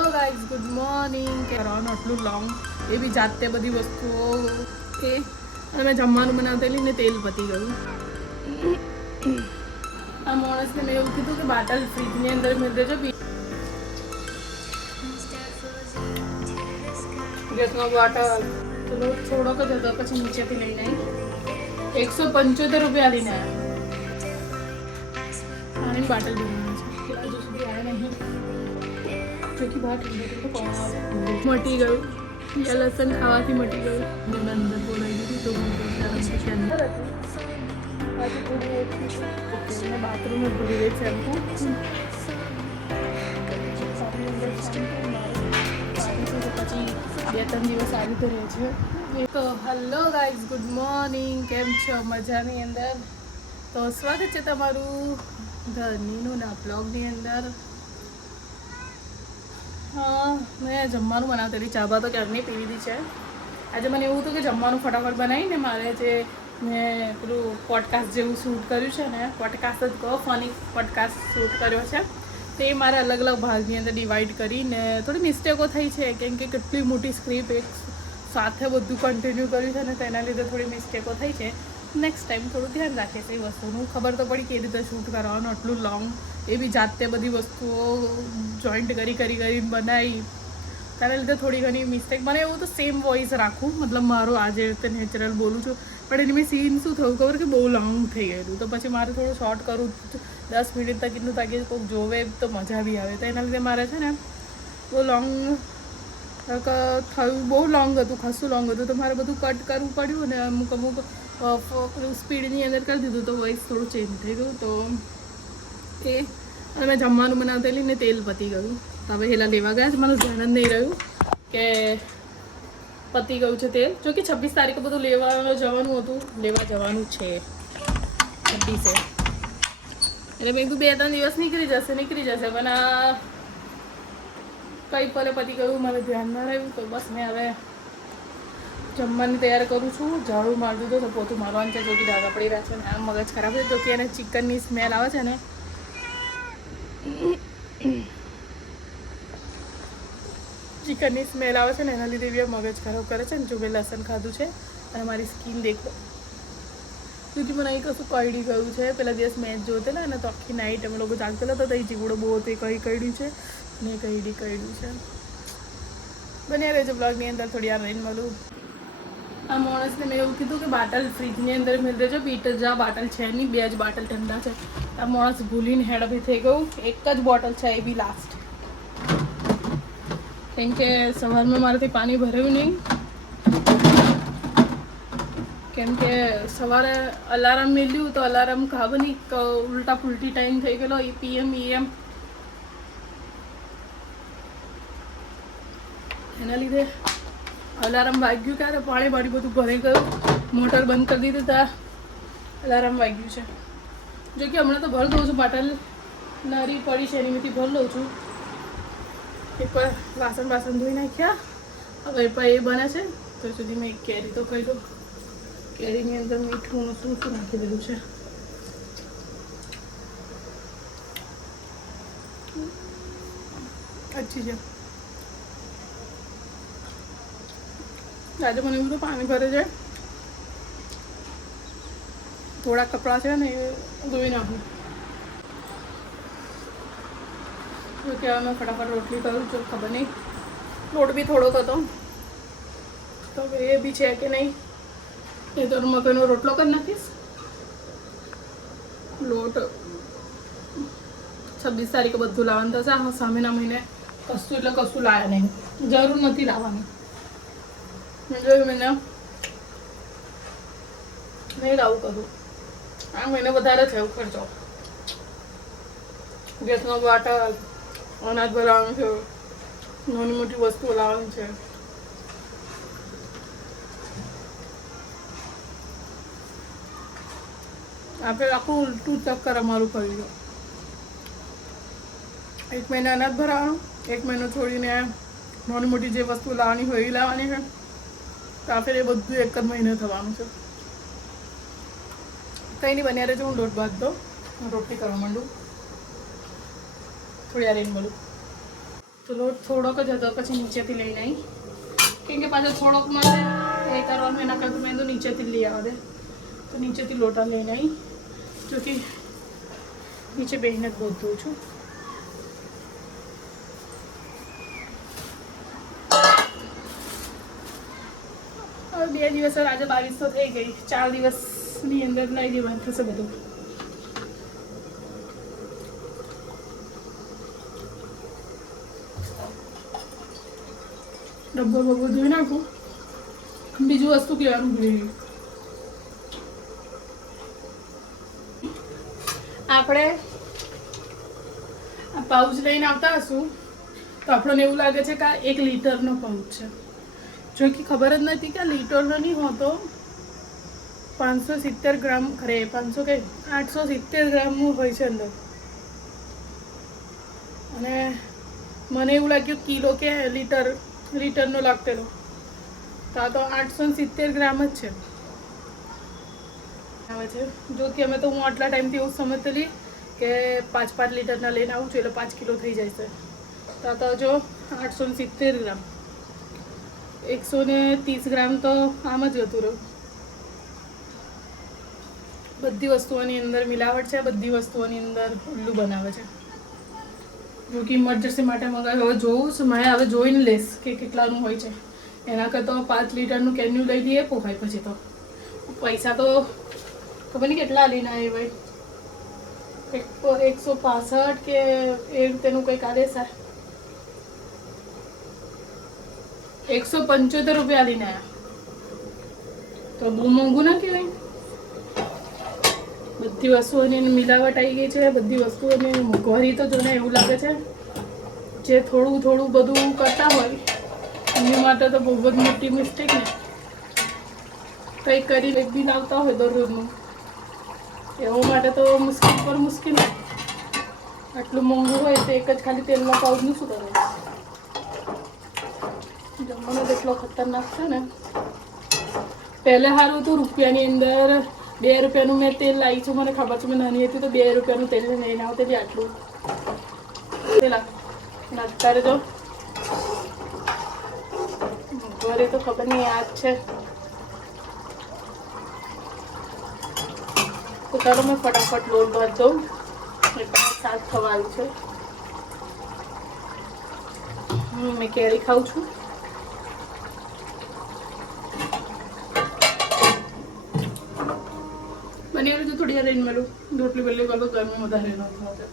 Hello guys, good morning. કરવાનું આટલું long એ બી જાતે બધી વસ્તુઓ કે અને મેં જમવાનું બનાવતેલી ને તેલ પતી ગયું. આ માણસને મેં એવું કીધું કે બાટલ ફ્રીજની અંદર મેળ દેજો. ગેસનો બાટલ ચલો થોડોક જ હતો, પછી નીચેથી લઈને આવી 175 રૂપિયા લઈને આવ્યા. પાણીની બાટલ બનાવવાની છે, હજુ સુધી આવ્યા નહીં. જોકી બહાર ઠંડુ તો કોણ આવે. મટી ગયું, લસણ ખાવાથી મટી ગયું. મેં અંદર બોલાવી દીધું તો અંદર હતી. બાથરૂમમાં ભૂલી ગઈ શેમ્પુ. પછી 2-3 દિવસ આવી તો રહે છે. તો હેલો ગાઈઝ, ગુડ મોર્નિંગ. કેમ છો? મજાની અંદર. તો સ્વાગત છે તમારું ધનીનું ના બ્લોગની અંદર. હા, મેં જમવાનું બનાવતી ચાબા તો ક્યારની પી લીધી છે. આજે મને એવું હતું કે જમવાનું ફટાફટ બનાવીને મારે જે મેં પેલું પોડકાસ્ટ જેવું શૂટ કર્યું છે ને, પોડકાસ્ટ જ કહો, ફની પોડકાસ્ટ શૂટ કર્યો છે, તે મારે અલગ અલગ ભાગની અંદર ડિવાઈડ કરીને થોડી મિસ્ટેકો થઈ છે. કેમ કે કેટલી મોટી સ્ક્રિપ્ટ એક સાથે બધું કન્ટિન્યુ કર્યું છે ને, તેના લીધે થોડી મિસ્ટેકો થઈ છે. નેક્સ્ટ ટાઈમ થોડું ધ્યાન રાખીએ એ વસ્તુનું. ખબર તો પડી કેવી રીતે શૂટ કરવાનું આટલું લોંગ એ બી જાતે બધી વસ્તુઓ જોઈન્ટ કરી બનાવી, તેના લીધે થોડી ઘણી મિસ્ટેક. મને એવું તો સેમ વોઇસ રાખું, મતલબ મારો આજે રીતે નેચરલ બોલું છું, પણ એની મેં સીન શું થયું ખબર કે બહુ લોંગ થઈ ગયેલું, તો પછી મારે થોડું શોર્ટ કરું. 10 મિનિટ તક એટલું તાકે કોઈક જોવે તો મજા બી આવે. તો એના લીધે મારે છે ને બહુ લોંગ થયું, બહુ લોંગ હતું, ખાસું લોંગ હતું, તો મારે બધું કટ કરવું પડ્યું ને અમુક સ્પીડની અંદર કરી દીધું, તો વોઇસ થોડું ચેન્જ થઈ ગયું. તો એ અને મેં જમવાનું બનાવતેલી ને તેલ પતી ગયું. તો હવે હેલા લેવા ગયા છે, મને ધ્યાન જ નહીં રહ્યું કે પતી ગયું છે તેલ. જો કે 26 તારીખે બધું લેવા જવાનું છે 26એ. એટલે મેં કીધું 2-3 દિવસ નીકળી જશે, પણ આ કઈ પલે પતી ગયું, મારે ધ્યાન ના રહ્યું. તો બસ મેં હવે જમવાની તૈયાર કરું છું. ઝાડુ મારી દીધો તો પોતું મારવાનું છે, જોકી ડાઘા પડી રહ્યા છે ને આમ મગજ ખરાબ છે. જોકે એને ચિકનની સ્મેલ આવે છે ને, એના લીધે બી મગજ ખરાબ કરે છે ને. જો મેં લસણ ખાધું છે અને મારી સ્કીન દેખો, ક્योंकि મને અહીં કશું કઈડી ગયું છે. પેલા દિવસ મેચ જોતેલા ને, તો આખી નાઈટ અમે લોકો જાગતેલા તો એ જીવડો બહુ તે કઈડ્યું છે ને કઈડ્યું છે. બન્યા રહેજો બ્લોગની અંદર, થોડી વાર રહીને મળું. આ માણસને મેં એવું કીધું કે બાટલ ફ્રીજની અંદર મેળ દેજો. બીજા બાટલ છે નહીં, 2 જ બાટલ ઠંડા છે. આ માણસ ભૂલીને હેડભી થઈ ગયું. એક જ બોટલ છે, એ બી લાસ્ટ. કેમ કે સવારમાં મારાથી પાણી ભર્યું નહીં, કેમ કે સવારે અલાર્મ મેલ્યું તો અલાર્મ ખબર નહીં ઉલટા પુલટી ટાઈમ થઈ ગયેલો. PM EM એના લીધે અલાર્મ વાગ્યું ક્યારે પાણી બાળી બધું ભરાઈ ગયું. મોટર બંધ કરી દીધી ત્યાં અલાર્મ વાગ્યું છે. જો કે હમણાં તો ભરી દઉં છું, બાટલ નરી પડી છે એની મીથી ભરી લઉં છું. એકવાર વાસણ ધોઈ નાખ્યા. હવે પણ એ બને છે તો સુધી મેં કેરી તો કહી દઉં. કેરીની અંદર મીઠું શું નાખી દીધું છે. અચ્છી છે. આજે મને એવું તો પાણી ભરે છે. થોડા કપડાં છે ને એ ધોઈ નાખું. જો કે હવે મેં ફટાફટ રોટલી કરું છું. ખબર નહીં, લોટ બી થોડોક હતો તો હવે એ બી છે કે નહીં. એ તો મકઈનો રોટલો કરી નાખીશ. લોટ 26 તારીખે બધું લાવવાનું થશે. આ સામેના મહિને કશું એટલે કશું લાવ્યા નહીં, જરૂર નથી લાવવાની. જોયું મહિને નહીં લાવું કરું. આ મહિને વધારે છે એવું ખર્ચો. ગેસનો બાટલ, અનાજ ભરાવાનું છે, નાની મોટી વસ્તુઓ લાવવાની છે. આપણે આખું ઉલટું ચક્કર અમારું કરી દો. 1 મહિના અનાજ ભરાવાનું, 1 મહિનો છોડીને નાની મોટી જે વસ્તુ લાવવાની હોય એ લાવવાની છે. તો આપણે એ બધું એક જ મહિને થવાનું છે. કંઈ નહીં, બન્યા રહેજો. હું લોટ બાંધ દઉં, રોટલી કરવા માંડું. થોડી વાર રહીને મળું. તો લોટ થોડોક જ હતો, પછી નીચેથી લઈને આવી, કેમ કે પાછો થોડોક મળે એ કરવાનું, એના કરતાં મેં તો નીચેથી લઈ આવવા દે. તો નીચેથી લોટા લઈને આવી, જો કે નીચે બેહીને જ બોલતું છું. હવે 2 દિવસ, આજે 22 તો થઈ ગઈ, 4 દિવસની અંદર લઈ દેવાનું થશે બધું. ડબ્બો બબ્બો ધોઈ નાખું. બીજું વસ્તુ કહેવાનું ભૂલી ગયું, આપણે આ પાઉચ લઈને આવતા હશું તો આપણને એવું લાગે છે કે આ 1 લીટરનો પાઉચ છે, જો કે ખબર જ નથી કે આ લીટરનો નહીં હોતો. 570 ગ્રામ, ખરે 500 કે 870 ગ્રામનું હોય છે અંદર. અને મને એવું લાગ્યું કિલો કે લીટરનો લાગતેલો, તો આ તો 870 ગ્રામ જ છે આવે છે. જો કે અમે તો હું આટલા ટાઈમથી એવું સમજતેલી કે 5 લીટરના લઈને આવું છું એટલે 5 કિલો થઈ જાય છે. તો જો 870 ગ્રામ, 130 ગ્રામ તો આમ જ જતું રહ્યું. બધી વસ્તુઓની અંદર મિલાવટ છે, બધી વસ્તુઓની અંદર ઉલ્લું બનાવે છે. જો કે ઇમરજન્સી માટે મંગાવ્યું, હવે જોઉં છું, મેં હવે જોઈને લઈશ કે કેટલાનું હોય છે. એના કરતાં 5 લીટરનું કેન્યુ લઈ દઈએ પોખાય. પછી તો પૈસા તો ખબર નહીં કેટલા લઈને આવે ભાઈ, 165 કે એ રીતેનું કંઈક આલે છે. 175 રૂપિયા લઈને આવ્યા, તો બહુ મોંઘું ના કહેવાય. બધી વસ્તુઓની મિલાવટ આવી ગઈ છે, બધી વસ્તુઓની મોંઘવારી તો જોને એવું લાગે છે. જે થોડું થોડું બધું કરતા હોય એની માટે તો બહુ જ મોટી મિસ્ટેક ને. કંઈક કરી એક દિન આવતા હોય દરરોજનું, એવું માટે તો મુશ્કેલ પર મુશ્કેલ. આટલું મોંઘું હોય તો એક જ ખાલી તેલના પાઉચનું શું કરવું? જમવાનો જેટલો ખતરનાક છે ને. પહેલાં સારું હતું, રૂપિયાની અંદર 2 રૂપિયાનું મેં તેલ લાવી છું. મને ખબર છે, મેં નાની હતી તો 2 રૂપિયાનું તેલ લઈને આવતી બી આટલું પેલા. અત્યારે તો ઘરે તો ખબર નહીં યાદ છે. તો ચાલો મેં ફટાફટ લોટ બાંધ દઉં, શાક થવાનું છે. મેં કેરી ખાઉં છું. બની ગયું તો થોડી વાર રહીને મળું. રોટલી વલ્લી કરું, ગરમી વધારે ન થાય.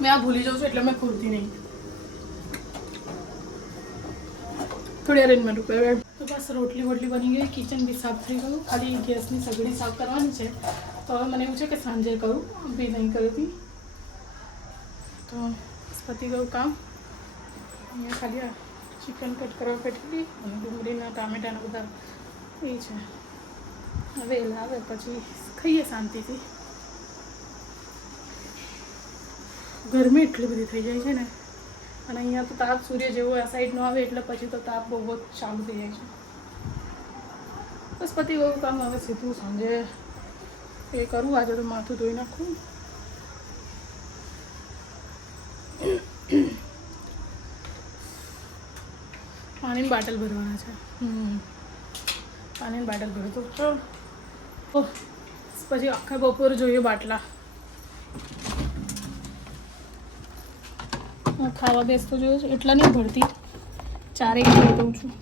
મેં આ ભૂલી જાઉં છું એટલે મેં ખોલતી નહીં. થોડી વાર રહીને મળું. તો બસ રોટલી વોટલી બની ગઈ, કિચન બી સાફ થઈ ગયું. ખાલી ગેસની સગડી સાફ કરવાની છે. તો હવે મને એવું છે કે સાંજે કરું, બી નહીં કરતી. તો પતી ગયું કામ. અહીંયા ખાલી ચિકન કટ કરવા બેઠી અને ડુંગળીના ટામેટાના બધા એ છે. હવે એ લાવે પછી ખાઈએ શાંતિથી. ગરમી એટલી બધી થઈ જાય છે ને, અને અહીંયા તો તાપ સૂર્ય જેવો આ સાઈડ નો આવે એટલે પછી તો તાપ બહુ જ ચાલુ થઈ જાય છે. બસ પતી ગયું કામ. હવે સીધું સાંજે એ કરું. આજે તો માથું ધોઈ નાખું. પાણીની બાટલ ભરવાના છે. પાણીની બાટલ ભરતો તો પછી આખા બપોર જોઈએ બાટલા. ખાવા બેસતો જોયો છે એટલા નહીં ભરતી, 4 ભરી દઉં છું,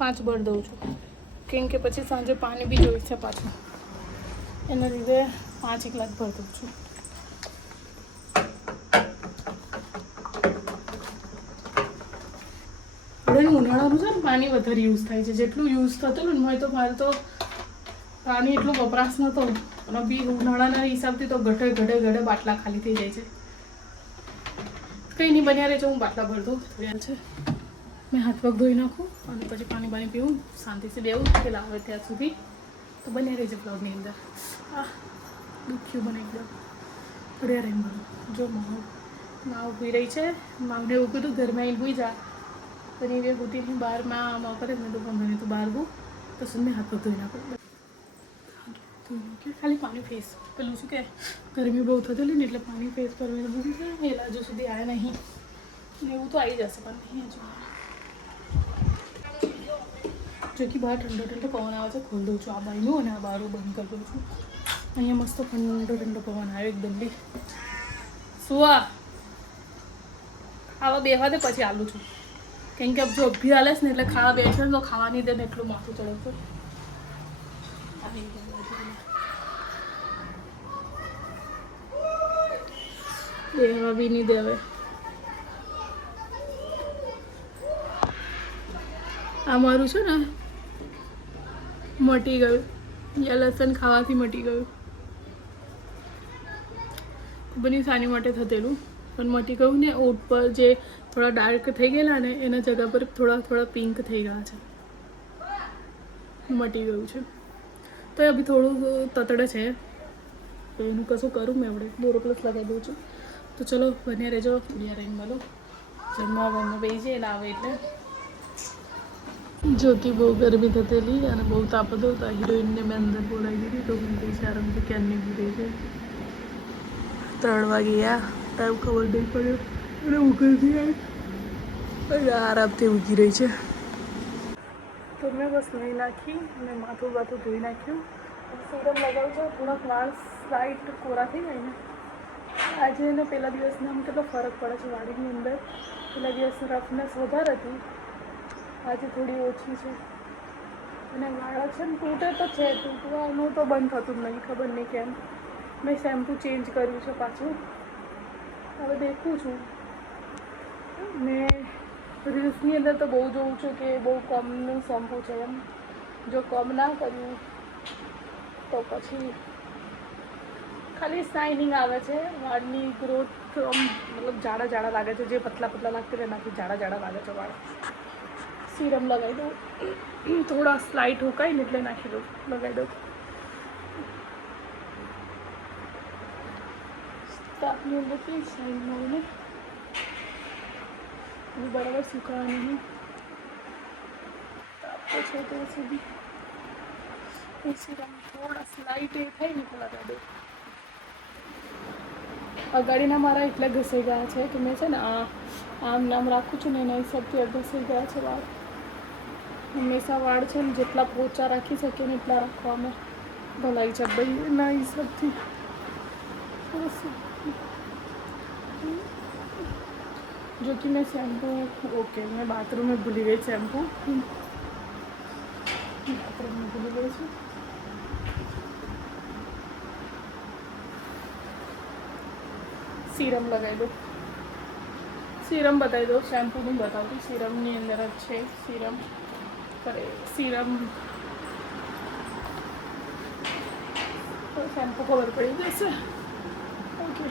5 ભરી દઉં છું. કેમ કે પછી સાંજે પાણી બી જોઈ છે પાછું, એના લીધે 5 ગ્લાસ ભરી દઉં છું. હવે ઉનાળાનું છે ને પાણી વધારે યુઝ થાય છે. જેટલું યુઝ થતું ને હોય તો મારે તો પાણી એટલો વપરાશ નહોતો, અને બી ઉનાળાના હિસાબથી તો ઘટે બાટલા ખાલી થઈ જાય છે. કંઈ નહીં, બન્યા રહેજો, હું બાટલા ભરી દઉં. થોડી છે મેં હાથ પગ ધોઈ નાખું અને પછી પાણી પીવું, શાંતિથી બેવું પેલા આવે ત્યાં સુધી. તો બન્યા રહેજો બ્લોગની અંદર. દુખ્યું બને એકદમ. થોડી રહીને ભરું. જો માવ પી રહી છે. માવને એવું કીધું ઘરમાં આવીને ભૂઈ જા, પણ એ બુટીની બહારમાં કરે ને તો ગમે તો બહાર ગયું તો સુંદર હાથ પગ ધોઈ નાખું. કે ખાલી પાણી ફેસ પેલું શું કે ગરમી બહુ થતી ને એટલે પાણી ફેસ કરવાનું ભૂલી જાય એટલે હજુ સુધી આવ્યા નહીં એવું તો આવી જશે પણ નહીં હજુ જો કે બહાર ઠંડો ઠંડો પવન આવે છે ખોલી દઉં છું આ બારીનું અને આ બારું બંધ કરી દઉં છું અહીંયા મસ્ત ઠંડો ઠંડો પવન આવે એકદમ બી સુવા ખાવા બેવા દે પછી આલું છું કેમ કે જો અભી હાલે છે ને એટલે ખાવા બેસે ને તો ખાવાની દે ને એટલું માથું ચડે છે બેવા બી નહીં દે હવે આ મારું છે ને મટી ગયું યા લસણ ખાવાથી મટી ગયું બની સાની માટે થતેલું પણ મટી ગયું ને ઓટ પર જે થોડા ડાર્ક થઈ ગયેલા ને એના જગ્યા પર થોડા પિંક થઈ ગયા છે મટી ગયું છે તો અભી થોડું તતડે છે તો એનું કશું કરું મેં આપણે બોરોપ્લસ લગાવી દઉં છું તો ચલો બન્યા રહેજો ફૂડિયા રહીને મળો જમવા બનવા બેસી જાય આવે એટલે જો કે બહુ ગરમી થતેલી અને બહુ તાપ હતો તો હિરોઈનને મેં અંદર બોલાવી દીધી તો હું છે આરામથી ક્યારની ઊભી રહી છે 3 વાગે યા ટાઈમ ખબર નહીં પડ્યો અને ઉઘરથી આવી આરામથી ઊંઘી રહી છે તો મેં બસ નહીં નાખી અને માથું ધોઈ નાખ્યું સીરમ લગાવું છું થોડાક વાળ લાઇટ કોરા થઈ જાય ને આજે એને પહેલા દિવસના આમ કેટલો ફરક પડે છે વાળીની અંદર પહેલા દિવસ રફનેસ વધારે હતી આજે થોડી ઓછી છે અને વાળ છે ને તૂટે તો છે તૂટવાનું તો બંધ થતું જ નહીં ખબર નહીં કેમ મેં શેમ્પૂ ચેન્જ કર્યું છે પાછું હવે દેખું છું મેં રીલ્સની અંદર તો બહુ જોઉં છું કે બહુ કમનું શેમ્પૂ છે એમ જો કમ ના કર્યું તો પછી ખાલી શાઇનિંગ આવે છે વાળની ગ્રોથ મતલબ જાડા લાગે છે જે પતલા લાગते हैं એનાથી જાડા લાગે છે વાળ सीरम लगाई दो थोड़ा स्लाइट होगा ही निकले नाखी दो लगाई दो अपनी अंदर की साइड में बराबर सूखा नहीं आपको छोटे से भी सीरम थोड़ा स्लाइट है निकल लगा दो અગાડીના મારા એટલા ઘસાઈ ગયા છે કે મેં છે ને આમ નામ રાખું છું ને એના હિસાબથી ઘસાઈ ગયા છે વાળ હંમેશા વાળ છે ને જેટલા પોચા રાખી શકીએ ને એટલા રાખવામાં ભલાઈ છે ભાઈ એના હિસાબથી जो कि मैं शैम्पू ओके मैं बाथरूम में भूली गई शैम्पू बाथरूम में भूली गई थी सीरम लगाई दो सीरम बताई दो शैम्पू नहीं बताऊँ सीरम ની અંદર જ છે सीरम करे सीरम तो शैम्पू खबर पड़ी जैसे ओके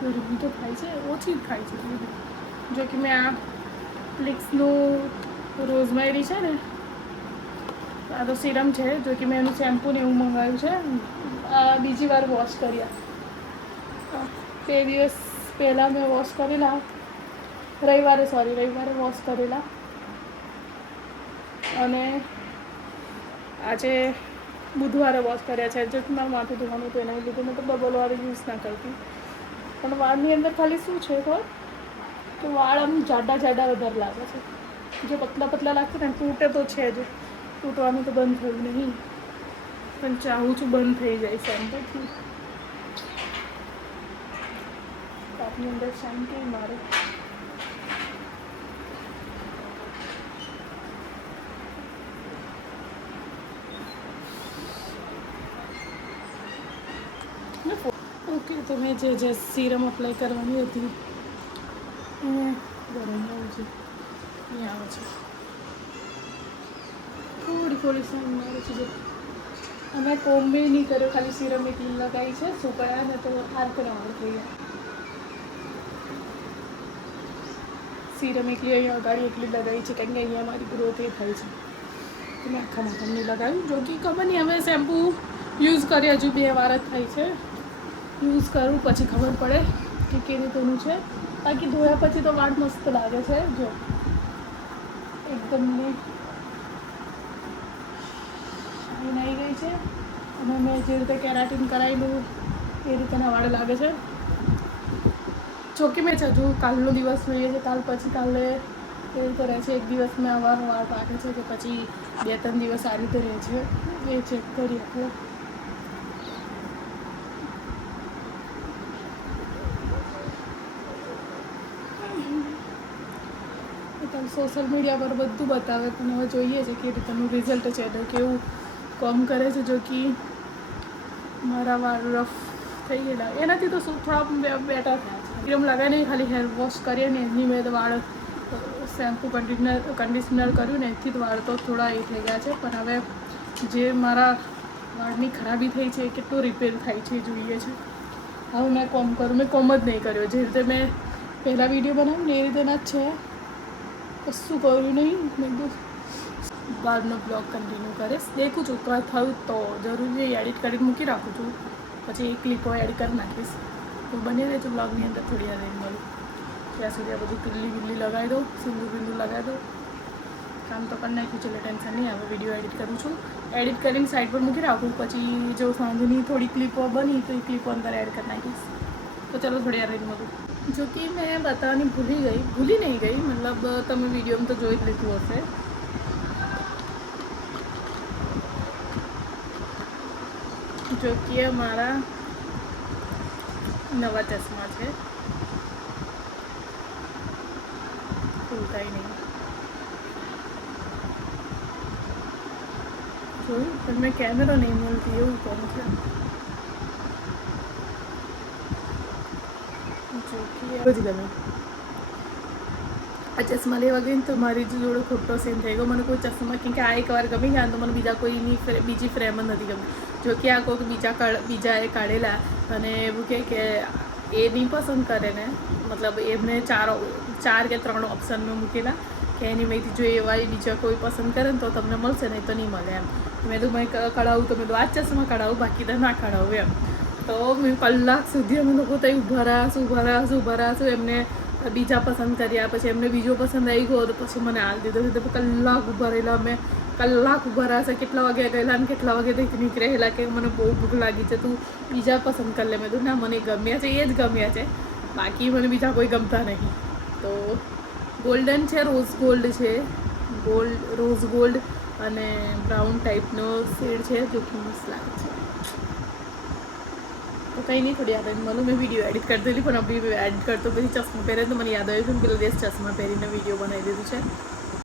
ગરમી તો થાય છે ઓછી જ થાય છે જો કે મેં આ પ્લિક્સનું રોઝમેરી છે ને આ તો સિરમ છે જો કે મેં એનું શેમ્પૂ ને એવું મંગાવ્યું છે આ બીજી વાર વોશ કર્યા 2 દિવસ પહેલાં મેં વોશ કરેલા રવિવારે વોશ કરેલા અને આજે બુધવારે વોશ કર્યા છે જો મારું માથું ધોવાનું તો એના લીધે મેં તો ડબલ વાર યુઝ ના કરતી પણ વાળની અંદર ખાલી શું છે ખબર કે વાળ આમ જાડા વધારે લાગે છે જે પતલા લાગશે ને તૂટે તો છે જ તૂટવાનું તો બંધ થયું નહીં પણ ચાહું છું બંધ થઈ જાય શેમ્પૂથી આપની અંદર શેમ્પૂ મારે ओके तो मैं जे सीरम अप्लाई करवानी होती गरम हो थोड़ी साइड मारे છે અમે કોમ્બ બી નહીં કર્યો ખાલી सीरम એટલી લગાવી છે સુકાયા ને તો હાથ પર થઈ ગયા सीरम એટલી અહીંયા અગાડી એટલી લગાવી છે કેમ કે અહીંયા મારી ગ્રોથ એ થઈ છે તો મેં આખા માથામાં નહીં લગાવ્યું જો કે ખબર નહીં હવે શેમ્પૂ યુઝ કરી હજુ 2 વાર જ થઈ છે યુઝ કરું પછી ખબર પડે કે કેવી રીતનું છે બાકી ધોયા પછી તો વાળ મસ્ત લાગે છે જો એકદમ અહીં આવી ગઈ છે અને મેં જે રીતે કેરાટીન કરાવેલું એ રીતેના વાળ લાગે છે. જોકે મેં હજુ કાલનો દિવસ જોઈએ છે, કાલ પછી કાલે એ રીતે રહે છે. એક દિવસ મેં આવાનો વાળ પાકે છે કે પછી 2-3 દિવસ આ રીતે રહે છે એ ચેક કરી આપણે. સોશિયલ મીડિયા પર બધું બતાવે પણ હવે જોઈએ છે કે રીતનું રિઝલ્ટ છે તો કેવું કામ કરે છે. જો કે મારા વાળ રફ થઈ ગયેલા એનાથી તો શું થોડા બેટર ક્રીમ લગાવીને ખાલી હેર વોશ કરીએ ને એની મેં વાળ શેમ્પૂ કન્ડિશનર કર્યું ને એથી જ વાળ તો થોડા એ થઈ ગયા છે. પણ હવે જે મારા વાળની ખરાબી થઈ છે એ કેટલું રિપેર થાય છે જોઈએ છે. હવે મેં કોમ કરું, મેં કોમ જ નહીં કર્યો. જે રીતે મેં પહેલાં વિડીયો બનાવ્યું ને એ રીતેના જ છે, કશું કર્યું નહીં. મેં બાદનો બ્લોગ કન્ટિન્યુ કરીશ. દેખું છું કાંઈ થયું તો જરૂરી એડિટ કરીને મૂકી રાખું છું, પછી એક ક્લિપો એડ કરી નાખીશ. તો બની રહે છે બ્લોગની અંદર થોડી વાર મળું ત્યાં સુધી આ બધું કિલ્લી લગાવી દઉં, સિંદૂર લગાવી દઉં. કામ તો કરી નાખ્યું છે એટલે ટેન્શન નહીં આવે. વિડીયો એડિટ કરું છું, એડિટ કરીને સાઈડ પર મૂકી રાખું. પછી જો સાંજની થોડી ક્લિપો બની તો એ ક્લિપો અંદર એડ કરી નાખીશ. તો ચલો થોડી વાર મળું. જો કે મેં બતાવવાની ભૂલી નહીં ગઈ, મતલબ તમે વિડીયોમાં તો જોઈ જ લીધું હશે. જો કે મારા નવા ચશ્મા છે, ખુલતાય નહીં જોયું પણ મેં કેમેરો નહીં મળતી એવું કોણ છે. જો કે જ ગમે આ ચશ્મા લેવા ગઈ ને તો મારી જોડે ખોટો સીન થઈ ગયો. મને કોઈ ચશ્મા કેમ કે આ એકવાર ગમી ગયા તો મને બીજા કોઈની બીજી ફ્રેમ જ નથી ગમી. જો કે આ કોઈક બીજા એ કાઢેલા અને એવું કે એ નહીં પસંદ કરે ને, મતલબ એમને 4 કે 3 ઓપ્શન મેં મૂકેલા કે એની મેંથી જો એવા બીજા કોઈ પસંદ કરે ને તો તમને મળશે, નહીં તો નહીં મળે એમ. મેં તો મેં કઢાવું તો મેં તો આ જ ચશ્મા કઢાવું, બાકી તો ના કઢાવું એમ. તો મેં કલાક સુધી અમે લોકો ત્યાં ઊભા રહ્યા એમને બીજા પસંદ કર્યા. પછી એમને બીજો પસંદ આવી ગયો તો પછી મને હાલ દીધો. તો કલાક ઊભા રહેલા અમે, કલાક ઊભા રહ્યા. કેટલા વાગે ગયેલા અને કેટલા વાગે ત્યાંથી નીકળેલા કે મને બહુ ભૂખ લાગી છે, તું બીજા પસંદ કરી લે. મેં તો ના, મને ગમ્યા છે એ જ ગમ્યા છે, બાકી મને બીજા કોઈ ગમતા નહીં. તો ગોલ્ડન છે, રોઝ ગોલ્ડ અને બ્રાઉન ટાઈપનો શેડ છે, જો કે મસ્ત લાગે છે. તો કંઈ નહીં, થોડી યાદ મળું. મેં વિડીયો એડિટ કરી દેલી પણ અભી એડિટ કરતો પછી ચશ્મા પહેરે તો મને યાદ આવ્યું કે પેલો દિવસ ચશ્મા પહેરીને વિડીયો બનાવી દીધું છે.